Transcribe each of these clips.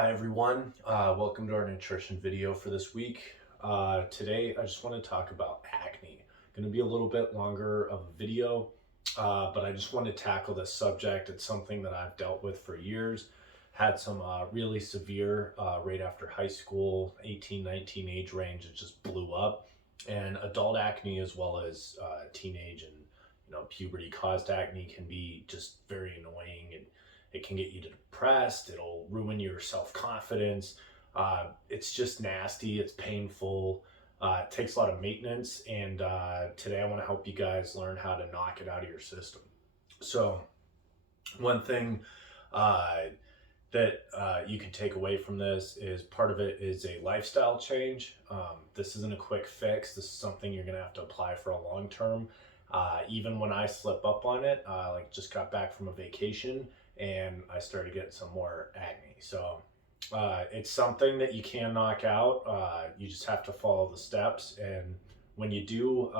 Hi everyone, welcome to our nutrition video for this week. Today I just want to talk about acne. Going to be a little bit longer of a video, but I just want to tackle this subject. It's something that I've dealt with for years. Had some really severe right after high school, 18, 19 age range. It just blew up. And adult acne as well as teenage and puberty caused acne can be just very annoying, and it can get you depressed. It'll ruin your self-confidence. It's just nasty. It's painful. It takes a lot of maintenance. And today I want to help you guys learn how to knock it out of your system. So one thing that you can take away from this is part of it is a lifestyle change. This isn't a quick fix. This is something you're going to have to apply for a long term. Even when I slip up on it, like just got back from a vacation and I started getting some more acne. So it's something that you can knock out. You just have to follow the steps. And when you do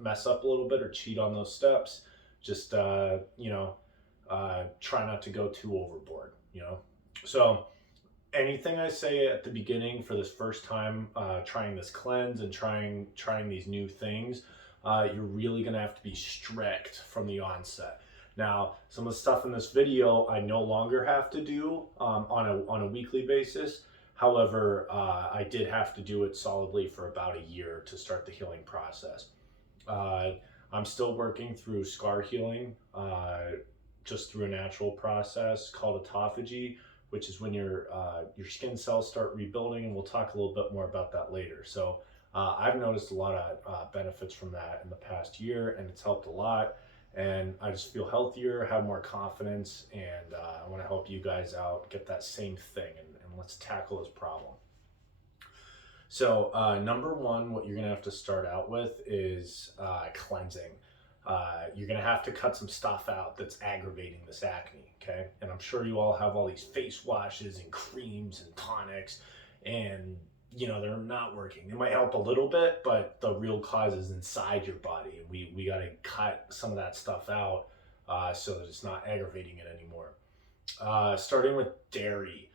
mess up a little bit or cheat on those steps, just, try not to go too overboard. So anything I say at the beginning for this first time, trying this cleanse and trying these new things, you're really going to have to be strict from the onset. Now, some of the stuff in this video I no longer have to do on a weekly basis. However, I did have to do it solidly for about a year to start the healing process. I'm still working through scar healing, just through a natural process called autophagy, which is when your skin cells start rebuilding, and we'll talk a little bit more about that later. So I've noticed a lot of benefits from that in the past year, and it's helped a lot. And I just feel healthier, have more confidence, and I want to help you guys out, get that same thing, and let's tackle this problem. So number one, what you're going to have to start out with is cleansing. You're going to have to cut some stuff out that's aggravating this acne, okay? And I'm sure you all have all these face washes and creams and tonics, and they're not working. They might help a little bit, but the real cause is inside your body. We got to cut some of that stuff out so that it's not aggravating it anymore. Starting with dairy.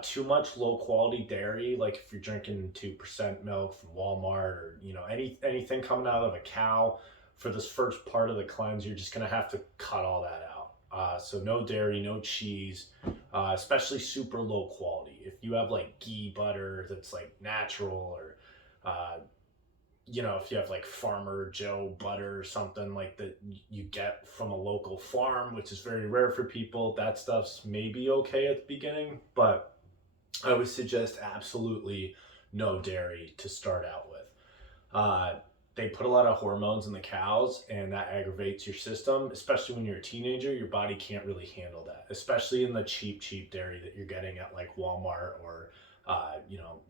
Too much low quality dairy, like if you're drinking 2% milk from Walmart, or anything coming out of a cow, for this first part of the cleanse, you're just gonna have to cut all that out. So no dairy, no cheese, especially super low quality. If you have like ghee butter that's like natural, or if you have like Farmer Joe butter or something like that you get from a local farm, which is very rare for people, that stuff's maybe okay at the beginning, but I would suggest absolutely no dairy to start out with. They put a lot of hormones in the cows, and that aggravates your system, especially when you're a teenager. Your body can't really handle that, especially in the cheap dairy that you're getting at like Walmart or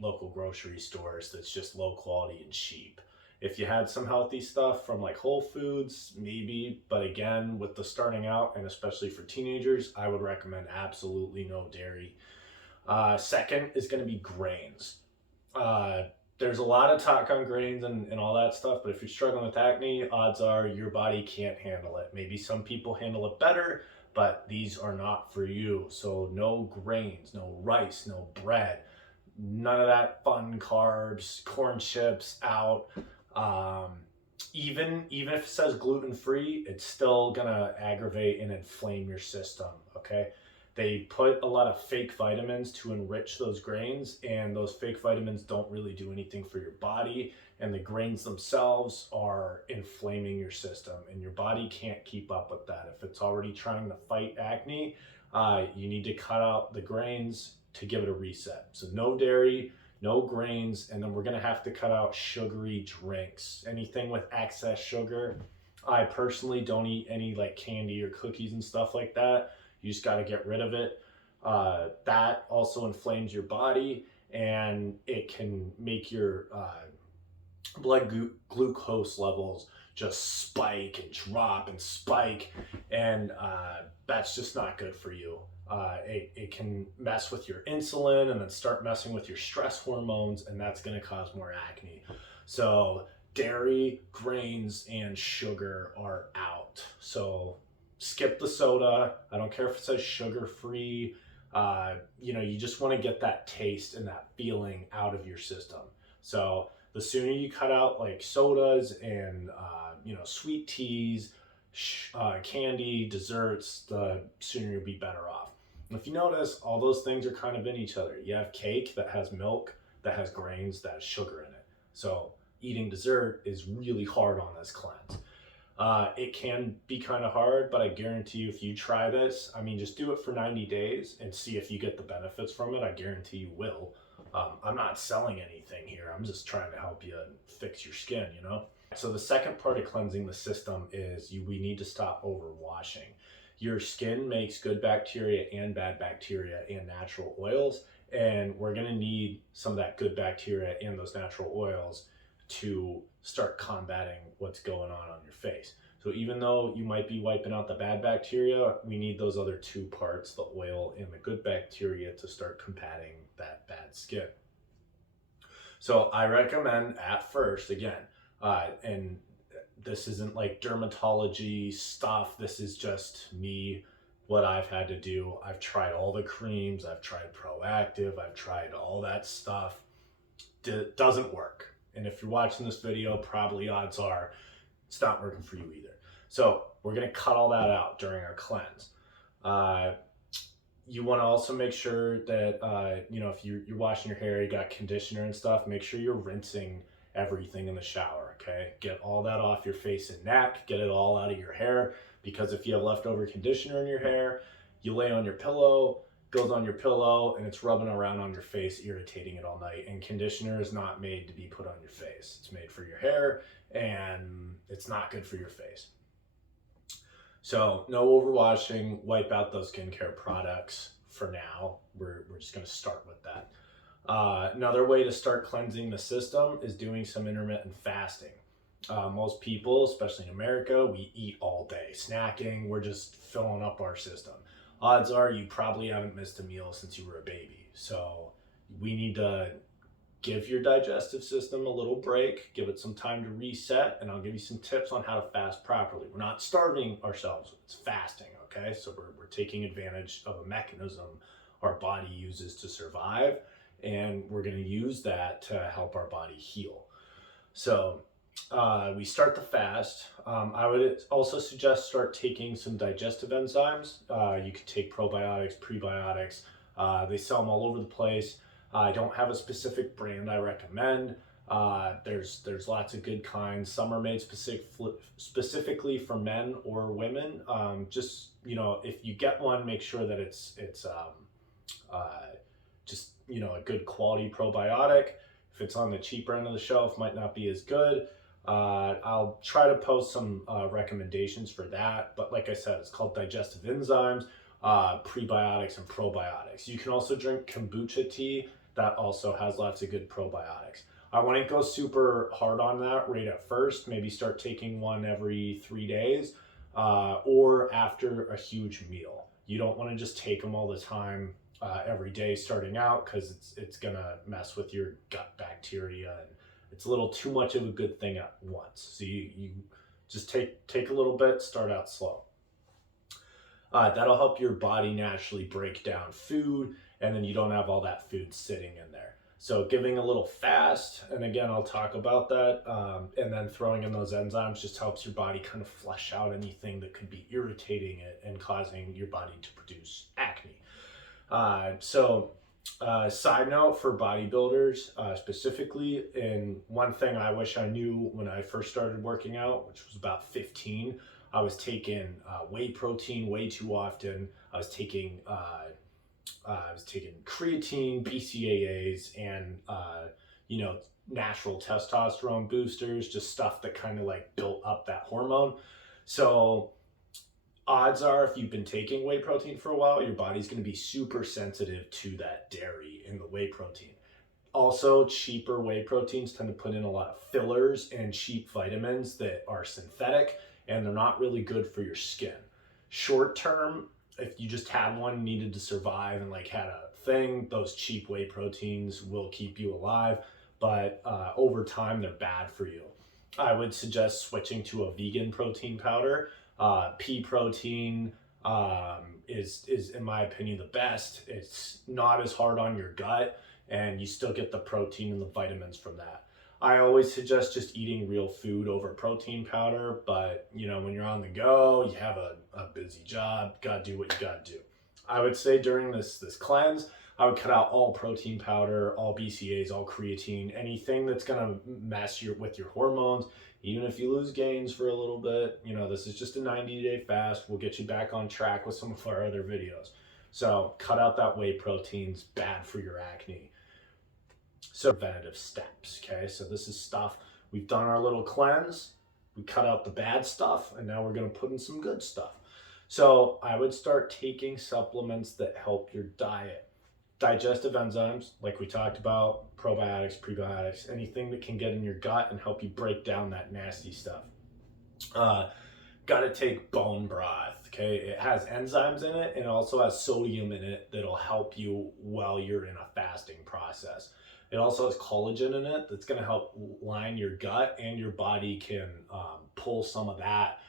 local grocery stores that's just low quality and cheap. If you had some healthy stuff from like Whole Foods, maybe, but again, with the starting out, and especially for teenagers, I would recommend absolutely no dairy. Second is going to be grains. There's a lot of talk on grains and all that stuff, but if you're struggling with acne, odds are your body can't handle it. Maybe some people handle it better, but these are not for you. So no grains, no rice, no bread, none of that fun carbs, corn chips out. Even if it says gluten-free, it's still gonna aggravate and inflame your system, okay? They put a lot of fake vitamins to enrich those grains, and those fake vitamins don't really do anything for your body, and the grains themselves are inflaming your system, and your body can't keep up with that. If it's already trying to fight acne, you need to cut out the grains to give it a reset. So no dairy, no grains, and then we're gonna have to cut out sugary drinks. Anything with excess sugar. I personally don't eat any like candy or cookies and stuff like that. You just got to get rid of it. That also inflames your body, and it can make your blood glucose levels just spike and drop and spike, and that's just not good for you. It can mess with your insulin and then start messing with your stress hormones, and that's going to cause more acne. So dairy, grains, and sugar are out. So skip the soda. I don't care if it says sugar free. You just want to get that taste and that feeling out of your system. So the sooner you cut out like sodas and sweet teas, candy, desserts, the sooner you'll be better off. If you notice, all those things are kind of in each other. You have cake that has milk, that has grains, that has sugar in it. So eating dessert is really hard on this cleanse. It can be kind of hard, but I guarantee you if you try this, I mean, just do it for 90 days and see if you get the benefits from it. I guarantee you will. I'm not selling anything here. I'm just trying to help you fix your skin, So the second part of cleansing the system is we need to stop overwashing. Your skin makes good bacteria and bad bacteria and natural oils, and we're going to need some of that good bacteria and those natural oils to start combating what's going on your face. So even though you might be wiping out the bad bacteria, we need those other two parts, the oil and the good bacteria, to start combating that bad skin. So I recommend at first, again, and this isn't like dermatology stuff. This is just me, what I've had to do. I've tried all the creams. I've tried Proactive. I've tried all that stuff. Doesn't work. And if you're watching this video, probably odds are it's not working for you either. So we're going to cut all that out during our cleanse. You want to also make sure that, if you're washing your hair, you got conditioner and stuff, make sure you're rinsing everything in the shower, okay? Get all that off your face and neck, get it all out of your hair, because if you have leftover conditioner in your hair, you lay on your pillow, goes on your pillow, and it's rubbing around on your face, irritating it all night. And conditioner is not made to be put on your face. It's made for your hair, and it's not good for your face. So no overwashing, wipe out those skincare products for now. We're just gonna start with that. Another way to start cleansing the system is doing some intermittent fasting. Most people, especially in America, we eat all day. Snacking, we're just filling up our system. Odds are you probably haven't missed a meal since you were a baby. So we need to give your digestive system a little break, give it some time to reset, and I'll give you some tips on how to fast properly. We're not starving ourselves, it's fasting, okay? So we're taking advantage of a mechanism our body uses to survive, and we're gonna use that to help our body heal. So we start the fast. I would also suggest start taking some digestive enzymes. You could take probiotics, prebiotics. They sell them all over the place. I don't have a specific brand I recommend. There's lots of good kinds. Some are made specifically for men or women. If you get one, make sure that it's a good quality probiotic. If it's on the cheaper end of the shelf, might not be as good. I'll try to post some recommendations for that, but like I said, it's called digestive enzymes, prebiotics and probiotics. You can also drink kombucha tea. That also has lots of good probiotics. I wouldn't go super hard on that right at first. Maybe start taking one every 3 days or after a huge meal. You don't want to just take them all the time every day starting out, because it's gonna mess with your gut bacteria, and it's a little too much of a good thing at once. So you just take a little bit, start out slow. That'll help your body naturally break down food, and then you don't have all that food sitting in there. So giving a little fast, and again, I'll talk about that, and then throwing in those enzymes just helps your body kind of flush out anything that could be irritating it and causing your body to produce acne. Side note for bodybuilders specifically, and one thing I wish I knew when I first started working out, which was about 15, I was taking whey protein way too often. I was taking creatine, BCAAs, and natural testosterone boosters, just stuff that kind of like built up that hormone. So odds are, if you've been taking whey protein for a while, your body's going to be super sensitive to that dairy in the whey protein. Also, cheaper whey proteins tend to put in a lot of fillers and cheap vitamins that are synthetic, and they're not really good for your skin. Short term, if you just had one, needed to survive, and like had a thing, those cheap whey proteins will keep you alive, but over time, they're bad for you. I would suggest switching to a vegan protein powder. Pea protein is in my opinion the best. It's not as hard on your gut, and you still get the protein and the vitamins from that. I always suggest just eating real food over protein powder, but when you're on the go, you have a busy job, gotta do what you gotta do. I would say during this cleanse, I would cut out all protein powder, all BCAAs, all creatine, anything that's gonna mess with your hormones. Even if you lose gains for a little bit, this is just a 90-day fast. We'll get you back on track with some of our other videos. So cut out that whey protein's bad for your acne. So preventative steps, okay? So this is stuff, we've done our little cleanse, we cut out the bad stuff, and now we're gonna put in some good stuff. So I would start taking supplements that help your diet. Digestive enzymes, like we talked about, probiotics, prebiotics, anything that can get in your gut and help you break down that nasty stuff. Got to take bone broth, okay? It has enzymes in it and it also has sodium in it that'll help you while you're in a fasting process. It also has collagen in it that's going to help line your gut, and your body can pull some of that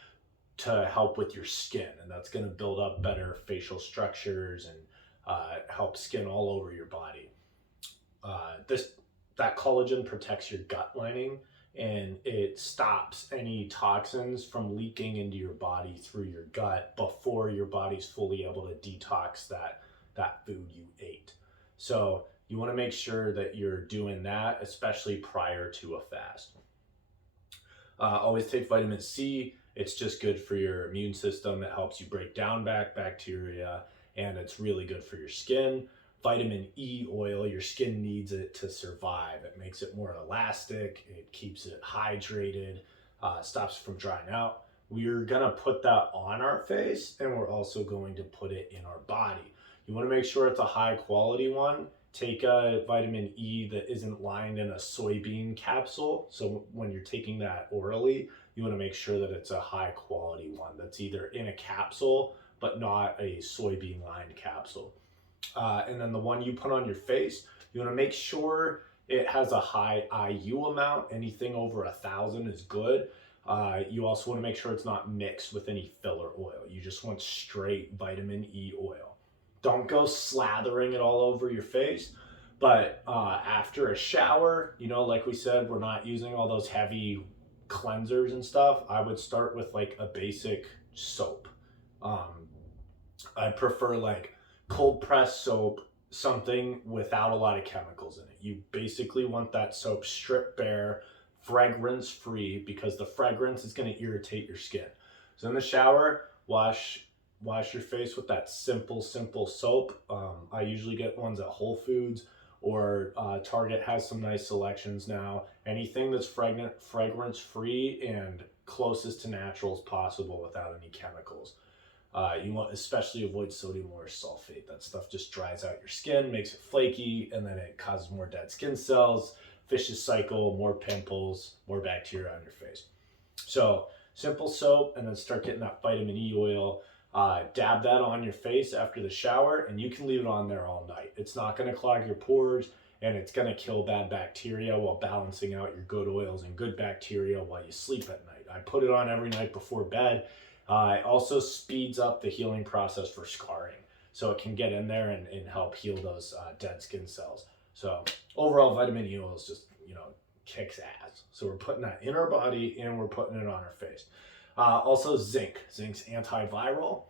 to help with your skin, and that's going to build up better facial structures and help skin all over your body. That collagen protects your gut lining, and it stops any toxins from leaking into your body through your gut before your body's fully able to detox that food you ate. So you want to make sure that you're doing that, especially prior to a fast. Always take vitamin C. It's just good for your immune system. It helps you break down bacteria, and it's really good for your skin. Vitamin E oil, your skin needs it to survive. It makes it more elastic, it keeps it hydrated, stops it from drying out. We're gonna put that on our face, and we're also going to put it in our body. You wanna make sure it's a high quality one. Take a vitamin E that isn't lined in a soybean capsule. So when you're taking that orally, you wanna make sure that it's a high quality one that's either in a capsule but not a soybean lined capsule. And then the one you put on your face, you want to make sure it has a high IU amount. Anything over 1,000 is good. You also want to make sure it's not mixed with any filler oil. You just want straight vitamin E oil. Don't go slathering it all over your face. But after a shower, like we said, we're not using all those heavy cleansers and stuff. I would start with like a basic soap. I prefer like cold press soap, something without a lot of chemicals in it. You basically want that soap stripped bare, fragrance free, because the fragrance is going to irritate your skin. So in the shower, wash your face with that simple soap. I usually get ones at Whole Foods, or Target has some nice selections now. Anything that's fragrance free and closest to natural as possible without any chemicals. You want especially avoid sodium lauryl sulfate. That stuff just dries out your skin, makes it flaky, and then it causes more dead skin cells, vicious cycle, more pimples, more bacteria on your face. So simple soap, and then start getting that vitamin E oil. Dab that on your face after the shower, and you can leave it on there all night. It's not going to clog your pores, and it's going to kill bad bacteria while balancing out your good oils and good bacteria while you sleep at night. I put it on every night before bed. It also speeds up the healing process for scarring, so it can get in there and help heal those dead skin cells. So overall, vitamin E oil is just, kicks ass. So we're putting that in our body, and we're putting it on our face. Also zinc. Zinc's antiviral.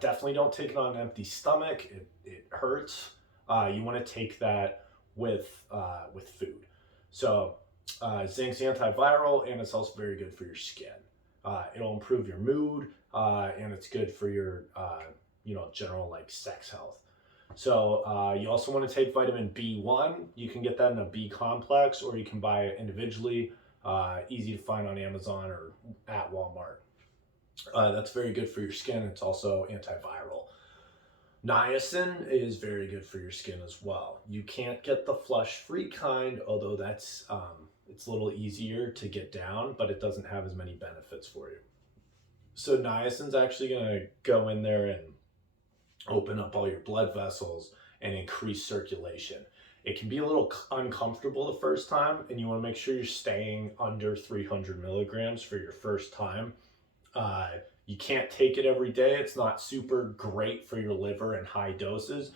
Definitely don't take it on an empty stomach. It hurts. You want to take that with food. So zinc's antiviral, and it's also very good for your skin. It'll improve your mood, and it's good for your, general like sex health. So you also want to take vitamin B1. You can get that in a B complex, or you can buy it individually. Easy to find on Amazon or at Walmart. That's very good for your skin. It's also antiviral. Niacin is very good for your skin as well. You can't get the flush-free kind, although that's it's a little easier to get down, but it doesn't have as many benefits for you. So niacin's actually going to go in there and open up all your blood vessels and increase circulation. It can be a little uncomfortable the first time, and you want to make sure you're staying under 300 milligrams for your first time. You can't take it every day. It's not super great for your liver in high doses.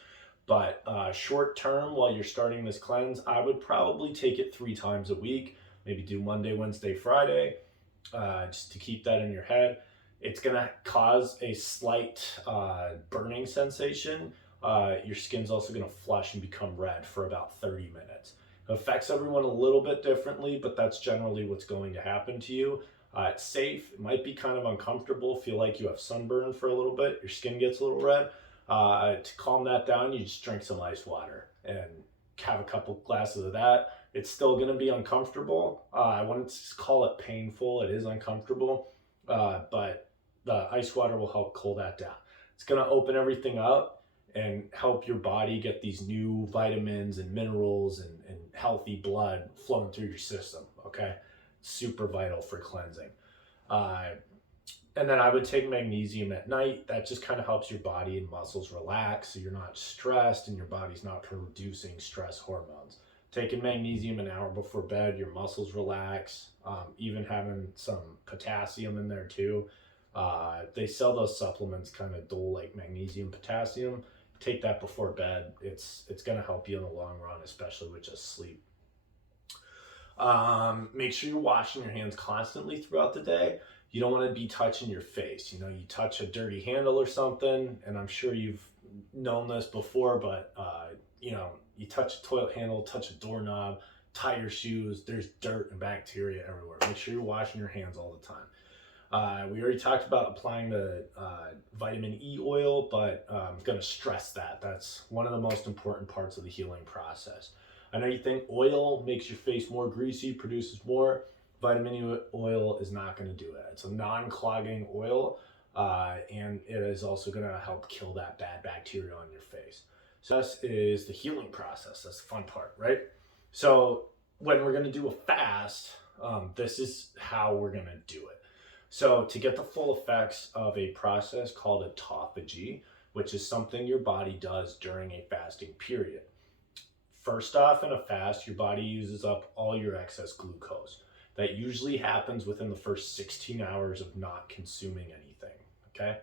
But short term, while you're starting this cleanse, I would probably take it 3 times a week. Maybe do Monday, Wednesday, Friday, just to keep that in your head. It's going to cause a slight burning sensation. Your skin's also going to flush and become red for about 30 minutes. It affects everyone a little bit differently, but that's generally what's going to happen to you. It's safe. It might be kind of uncomfortable. Feel like you have sunburn for a little bit. Your skin gets a little red. To calm that down, you just drink some ice water and have a couple glasses of that. It's still going to be uncomfortable. I wouldn't call it painful. It is uncomfortable, but the ice water will help cool that down. It's going to open everything up and help your body get these new vitamins and minerals and healthy blood flowing through your system, okay? Super vital for cleansing. And then I would take magnesium at night. That just kind of helps your body and muscles relax so you're not stressed and your body's not producing stress hormones. Taking magnesium an hour before bed, your muscles relax. Even having some potassium in there too. They sell those supplements kind of dual, like magnesium, potassium. Take that before bed. It's going to help you in the long run, especially with just sleep. Make sure you're washing your hands constantly throughout the day. You don't want to be touching your face. You touch a dirty handle or something, and I'm sure you've known this before, but you touch a toilet handle, touch a doorknob, tie your shoes, there's dirt and bacteria everywhere. Make sure you're washing your hands all the time. We already talked about applying the vitamin E oil, but I'm going to stress that. That's one of the most important parts of the healing process. I know you think oil makes your face more greasy, produces more. Vitamin E oil is not going to do it. It's a non-clogging oil, and it is also going to help kill that bad bacteria on your face. So this is the healing process. That's the fun part, right? So when we're going to do a fast, this is how we're going to do it. So to get the full effects of a process called autophagy, which is something your body does during a fasting period. First off, in a fast, your body uses up all your excess glucose. That usually happens within the first 16 hours of not consuming anything, okay?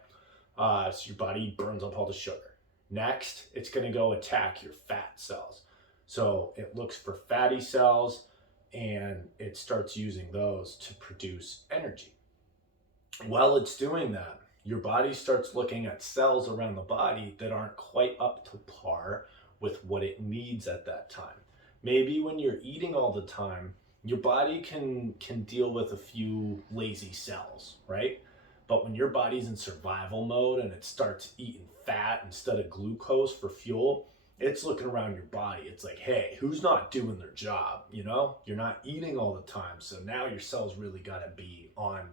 So your body burns up all the sugar. Next, it's gonna go attack your fat cells. So it looks for fatty cells and it starts using those to produce energy. While it's doing that, your body starts looking at cells around the body that aren't quite up to par with what it needs at that time. Maybe when you're eating all the time, your body can deal with a few lazy cells, right? But when your body's in survival mode and it starts eating fat instead of glucose for fuel, it's looking around your body. It's like, hey, who's not doing their job? You're not eating all the time. So now your cells really got to be on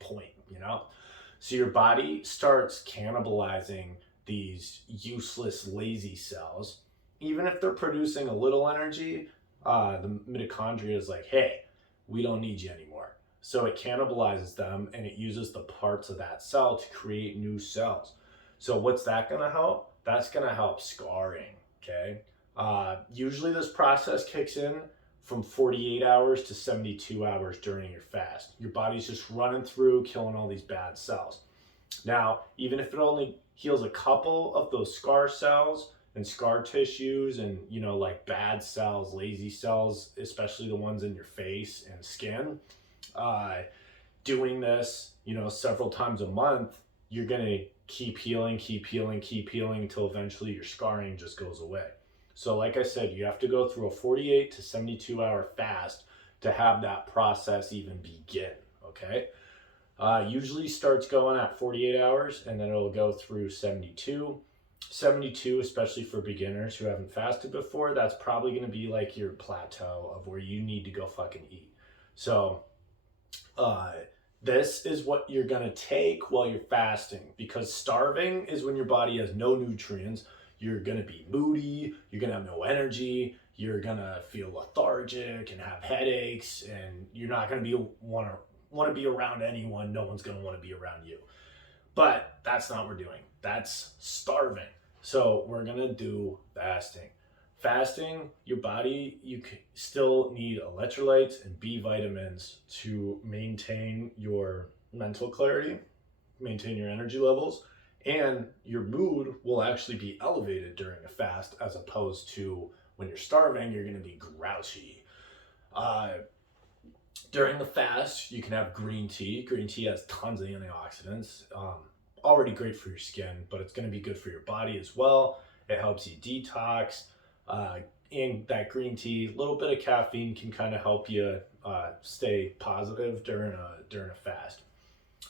point, So your body starts cannibalizing these useless, lazy cells. Even if they're producing a little energy, the mitochondria is like, hey, we don't need you anymore. So it cannibalizes them and it uses the parts of that cell to create new cells. So what's that going to help? That's going to help scarring, okay? Usually this process kicks in from 48 hours to 72 hours during your fast. Your body's just running through, killing all these bad cells. Now, even if it only heals a couple of those scar cells and scar tissues and, like bad cells, lazy cells, especially the ones in your face and skin, doing this, several times a month, you're going to keep healing until eventually your scarring just goes away. So like I said, you have to go through a 48 to 72 hour fast to have that process even begin, okay? Usually starts going at 48 hours and then it'll go through 72. 72, especially for beginners who haven't fasted before, that's probably going to be like your plateau of where you need to go fucking eat. So this is what you're going to take while you're fasting, because starving is when your body has no nutrients. You're going to be moody, you're going to have no energy, you're going to feel lethargic and have headaches, and you're not going to want to be around anyone. No one's going to want to be around you. But that's not what we're doing. That's starving. So we're going to do fasting. Fasting, your body, you still need electrolytes and B vitamins to maintain your mental clarity, maintain your energy levels, and your mood will actually be elevated during a fast, as opposed to when you're starving, you're going to be grouchy. Uh, During the fast, you can have green tea. Green tea has tons of antioxidants. Already great for your skin, but it's going to be good for your body as well. It helps you detox. Uh, and that green tea, a little bit of caffeine can kind of help you stay positive during a fast.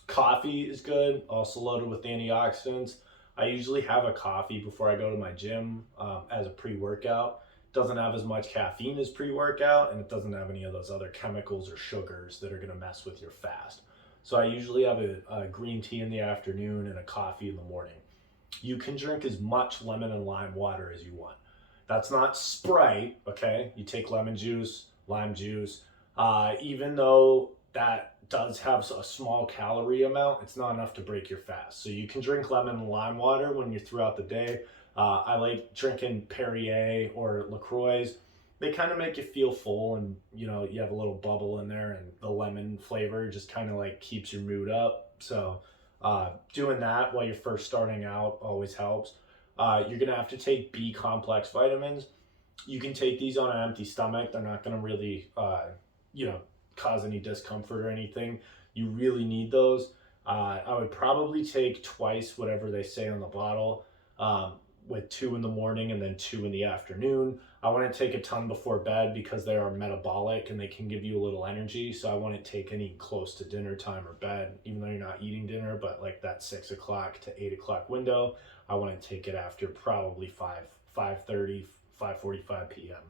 Coffee is good, also loaded with antioxidants. I usually have a coffee before I go to my gym as a pre-workout. Doesn't have as much caffeine as pre-workout, and it doesn't have any of those other chemicals or sugars that are going to mess with your fast. So I usually have a green tea in the afternoon and a coffee in the morning. You can drink as much lemon and lime water as you want. That's not Sprite, okay? You take lemon juice, lime juice. Even though that does have a small calorie amount, it's not enough to break your fast. So you can drink lemon and lime water when you're throughout the day. I like drinking Perrier or LaCroix. They kind of make you feel full, and you know, you have a little bubble in there, and the lemon flavor just kind of like keeps your mood up. So doing that while you're first starting out always helps. You're gonna have to take B complex vitamins. You can take these on an empty stomach. They're not gonna really you know, cause any discomfort or anything. You really need those. I would probably take twice whatever they say on the bottle, with 2 in the morning and then 2 in the afternoon. I wouldn't take a ton before bed because they are metabolic and they can give you a little energy. So I wouldn't take any close to dinner time or bed, even though you're not eating dinner, but like that 6 o'clock to 8 o'clock window, I wouldn't take it after probably 5:30, 5:45 p.m.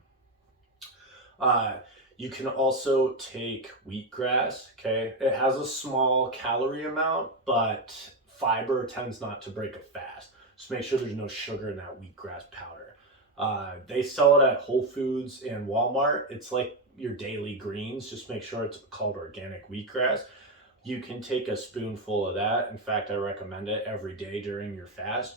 You can also take wheatgrass, okay? It has a small calorie amount, but fiber tends not to break a fast. Just make sure there's no sugar in that wheatgrass powder. They sell it at Whole Foods and Walmart. It's like your daily greens. Just make sure it's called organic wheatgrass. You can take a spoonful of that. In fact, I recommend it every day during your fast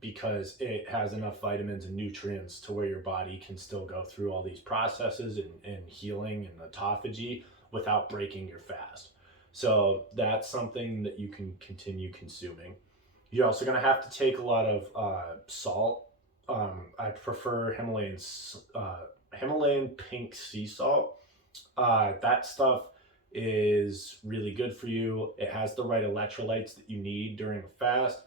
because it has enough vitamins and nutrients to where your body can still go through all these processes and healing and autophagy without breaking your fast. So that's something that you can continue consuming. You're also going to have to take a lot of salt. I prefer Himalayan pink sea salt. That stuff is really good for you. It has the right electrolytes that you need during a fast.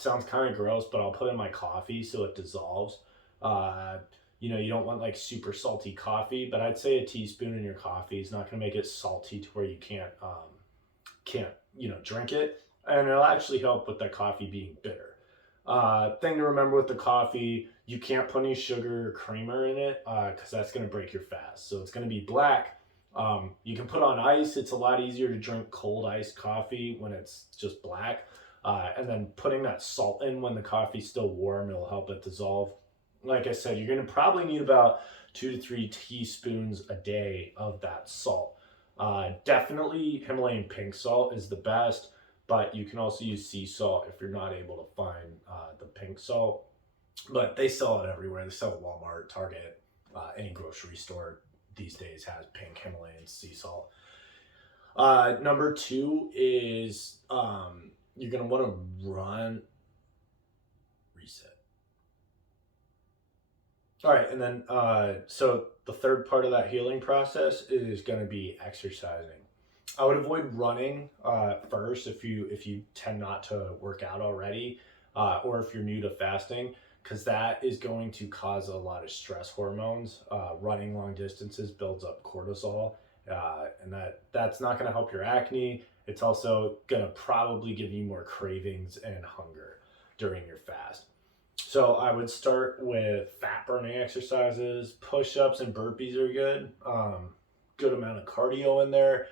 Sounds kind of gross, but I'll put in my coffee so it dissolves. You know, you don't want like super salty coffee, but I'd say a teaspoon in your coffee is not going to make it salty to where you can't you know, drink it. And it'll actually help with the coffee being bitter. Thing to remember with the coffee, you can't put any sugar or creamer in it because that's going to break your fast. So it's going to be black. You can put on ice. It's a lot easier to drink cold iced coffee when it's just black. And then putting that salt in when the coffee's still warm, it'll help it dissolve. Like I said, you're going to probably need about 2 to 3 teaspoons a day of that salt. Definitely Himalayan pink salt is the best. But you can also use sea salt if you're not able to find the pink salt. But they sell it everywhere. They sell it at Walmart, Target, any grocery store these days has pink Himalayan sea salt. Number 2 is you're going to want to reset. All right, and then so the third part of that healing process is going to be exercising. I would avoid running first if you tend not to work out already, or if you're new to fasting, because that is going to cause a lot of stress hormones. Running long distances builds up cortisol, and that's not going to help your acne. It's also going to probably give you more cravings and hunger during your fast. So I would start with fat burning exercises. Push-ups and burpees are good. Good amount of cardio in there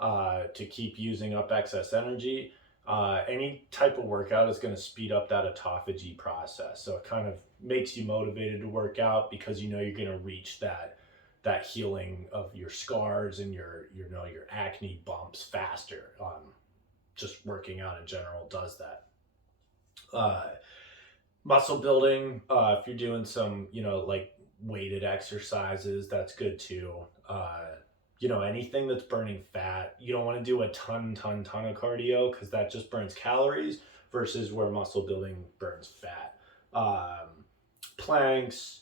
to keep using up excess energy. Any type of workout is going to speed up that autophagy process. So it kind of makes you motivated to work out because you know you're going to reach that healing of your scars and your acne bumps faster. Just working out in general does that. Muscle building, if you're doing some, like weighted exercises, that's good too. anything that's burning fat. You don't want to do a ton of cardio because that just burns calories versus where muscle building burns fat. Planks,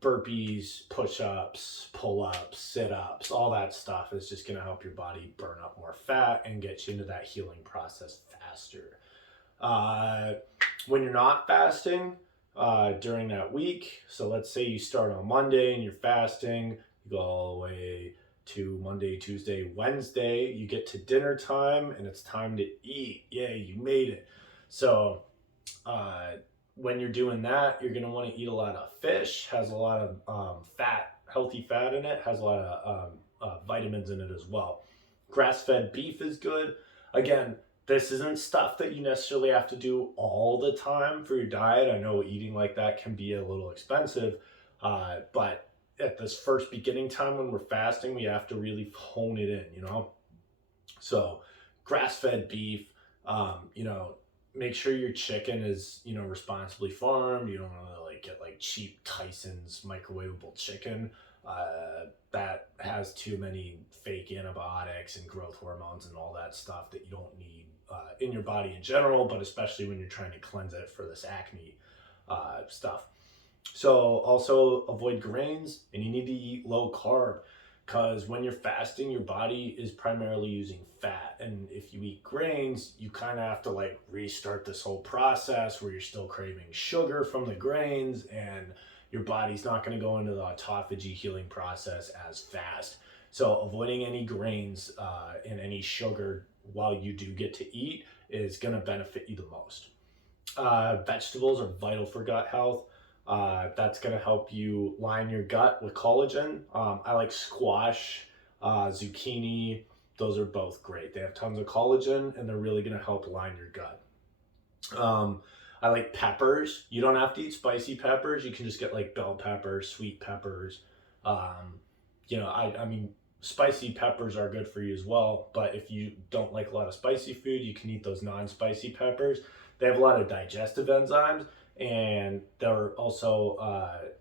burpees, push-ups, pull-ups, sit-ups, all that stuff is just going to help your body burn up more fat and get you into that healing process faster. When you're not fasting during that week, so let's say you start on Monday and you're fasting, you go all the way to Monday, Tuesday, Wednesday, you get to dinner time and it's time to eat. Yay, you made it. So when you're doing that, you're going to want to eat a lot of fish, has a lot of fat, healthy fat in it, has a lot of vitamins in it as well. Grass-fed beef is good. Again, this isn't stuff that you necessarily have to do all the time for your diet. I know eating like that can be a little expensive, but at this first beginning time when we're fasting, we have to really hone it in, So grass-fed beef, make sure your chicken is, responsibly farmed. You don't want to get cheap Tyson's microwavable chicken that has too many fake antibiotics and growth hormones and all that stuff that you don't need in your body in general, but especially when you're trying to cleanse it for this acne stuff. So also avoid grains, and you need to eat low carb because when you're fasting, your body is primarily using fat. And if you eat grains, you kind of have to restart this whole process where you're still craving sugar from the grains, and your body's not going to go into the autophagy healing process as fast. So avoiding any grains and any sugar while you do get to eat is going to benefit you the most. Vegetables are vital for gut health. That's going to help you line your gut with collagen. I like squash, zucchini. Those are both great. They have tons of collagen and they're really going to help line your gut. I like peppers. You don't have to eat spicy peppers. You can just get bell peppers, sweet peppers. I mean, spicy peppers are good for you as well. But if you don't like a lot of spicy food, you can eat those non-spicy peppers. They have a lot of digestive enzymes, and they're also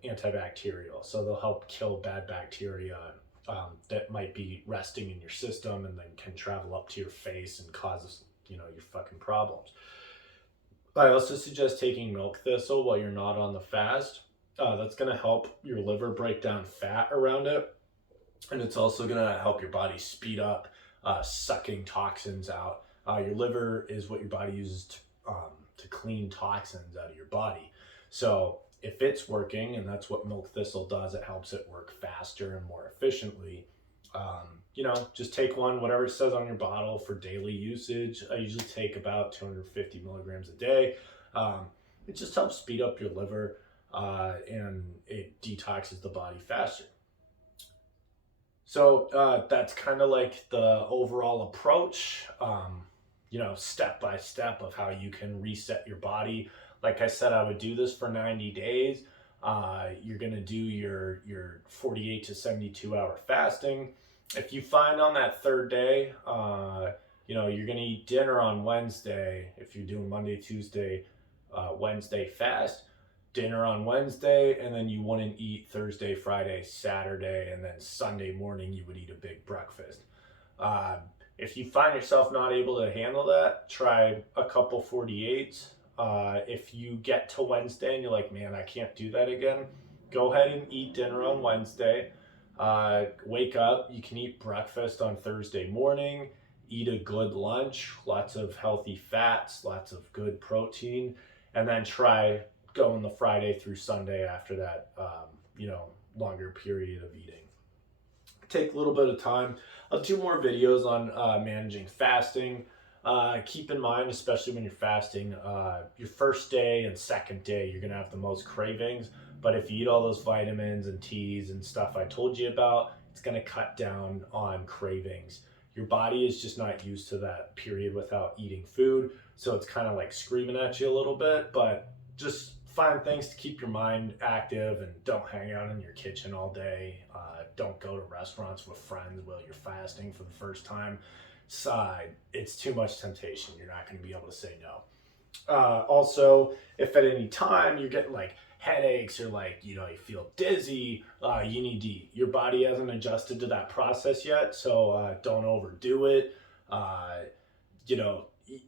antibacterial. So they'll help kill bad bacteria that might be resting in your system and then can travel up to your face and cause, your fucking problems. I also suggest taking milk thistle while you're not on the fast. That's going to help your liver break down fat around it. And it's also going to help your body speed up sucking toxins out. Your liver is what your body uses to clean toxins out of your body. So if it's working, and that's what milk thistle does, it helps it work faster and more efficiently. Just take one, whatever it says on your bottle for daily usage. I usually take about 250 milligrams a day. It just helps speed up your liver and it detoxes the body faster. So that's kind of the overall approach, step by step of how you can reset your body. Like I said, I would do this for 90 days. You're going to do your 48 to 72 hour fasting. If you find on that third day, you're going to eat dinner on Wednesday. If you're doing Monday, Tuesday, Wednesday fast, dinner on Wednesday, and then you wouldn't eat Thursday, Friday, Saturday, and then Sunday morning you would eat a big breakfast. If you find yourself not able to handle that, try a couple 48s. If you get to Wednesday and you're like, man, I can't do that again, go ahead and eat dinner on Wednesday. Wake up, you can eat breakfast on Thursday morning, eat a good lunch, lots of healthy fats, lots of good protein, and then try going the Friday through Sunday after that, longer period of eating. Take a little bit of time. I'll do more videos on managing fasting. Keep in mind, especially when you're fasting, your first day and second day, you're going to have the most cravings. But if you eat all those vitamins and teas and stuff I told you about, it's going to cut down on cravings. Your body is just not used to that period without eating food. So it's kind of screaming at you a little bit, but just find things to keep your mind active and don't hang out in your kitchen all day. Don't go to restaurants with friends while you're fasting for the first time. It's too much temptation. You're not going to be able to say no. Also, if at any time you're getting headaches or like, you feel dizzy, you need to eat. Your body hasn't adjusted to that process yet, so don't overdo it. Uh,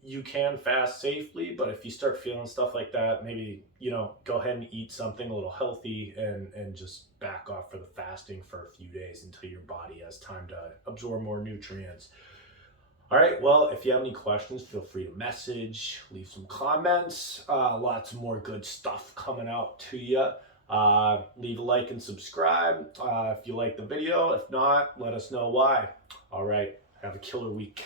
you can fast safely, but if you start feeling stuff like that, maybe, go ahead and eat something a little healthy and just back off for the fasting for a few days until your body has time to absorb more nutrients. All right, well, if you have any questions, feel free to message, leave some comments. Lots more good stuff coming out to you. Leave a like and subscribe if you like the video. If not, let us know why. All right, have a killer week.